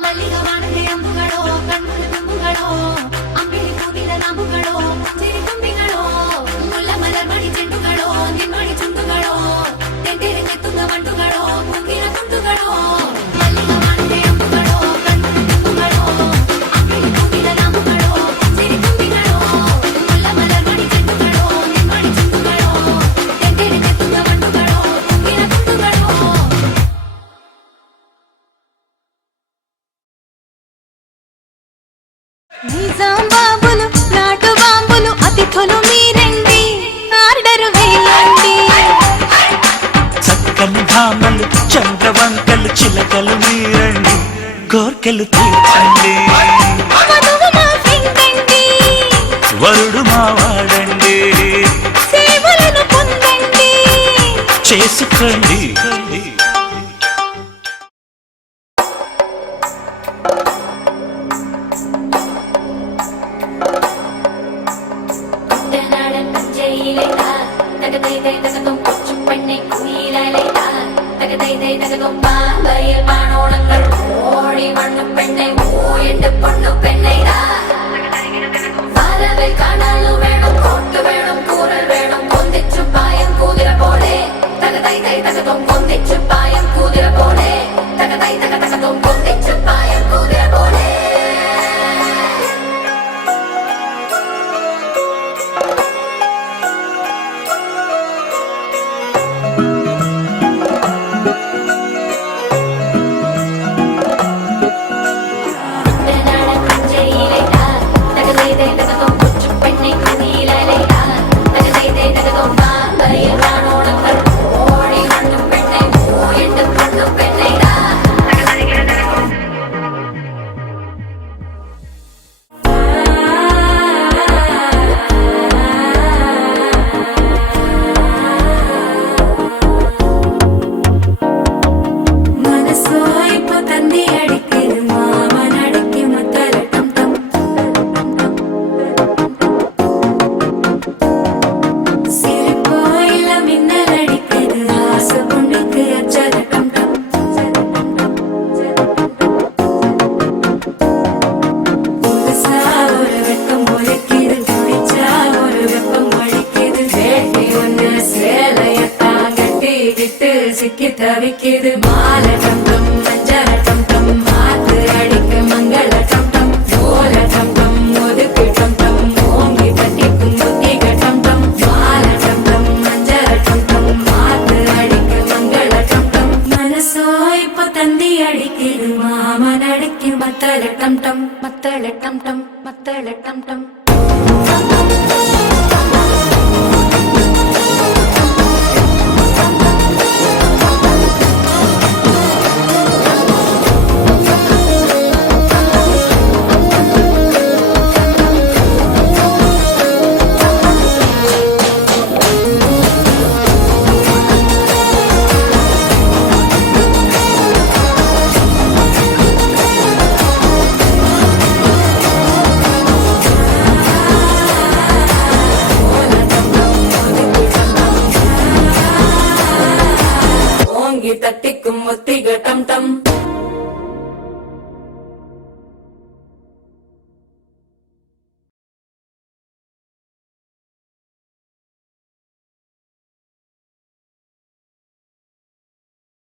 ಮಲ್ಲಿಗವಾನಗೆ ಅಂಬುಗಳೋ ಕಣ್ಣುಗಳ ತುಂಬುಗಳೋ ಅಂಬಿಳಿ ಕೂದಿನ ನಾಂಬುಗಳೋ ಚಿರಿ ತುಂಬಿಗಳೋ ಮುಲ್ಲ ಮಲರ್ ಮಣಿ ಚೆಂಡುಗಳೋ ನಿನ್ಮಣಿ ಚುಂಡುಗಳೋ ತೆಂಡೆರೆ ಕೆತ್ತುಂಗ ಮಂಟುಗಳೋ ಕುಂಗಿನ ತುಂಡುಗಳೋ ಮಲ್ಲಿಗವಾನಗೆ ಅಂಬುಗಳೋ ಕಣ್ಣುಗಳ ತುಂಬುಗಳೋ ಅಂಬಿಳಿ ಕೂದಿನ ನಾಂಬುಗಳೋ ಚಿರಿ ತುಂಬಿಗಳೋ ಮುಲ್ಲ ಮಲರ್ ಮಣಿ ಚೆಂಡುಗಳೋ ನಿನ್ಮಣಿ ಚುಂಡುಗಳೋ ತೆಂಡೆರೆ ಕೆತ್ತುಂಗ ಮಂಟುಗಳೋ ಕುಂಗಿನ ತುಂಡುಗಳೋ నిజాం బాబులు నాటు బాంబులు అతిథులు మీరండి ఆర్డర్ వేయండి చక్కని భామలు చంద్రవంకలు చిలకలు మీరండి కోర్కెలు తీర్చండి మనువు మా ఫ్రెండండి వరుడు మావాడండి సేవలను పొందండి చేసుకోండి சிக்கி தவிக்குது மால டம் டம் மஞ்சள டம் டம் மாத்து அடிக்க மங்கள டம் டம் ஓல டம் டம் ஒதுக்கு டம் டம் ஓங்கி தட்டிக்கும் புத்திக டம் டம் மால டம் டம் மஞ்சள டம் டம் மாத்து அடிக்க மங்கள டம் டம் மனசோ இப்போ தந்தி அடிக்குது மாமன் அடிக்கு மத்தள டம் டம் மத்தள டம் டம் மத்தள டம் டம் தட்டிக்கும் ஒத்திக டம் டம்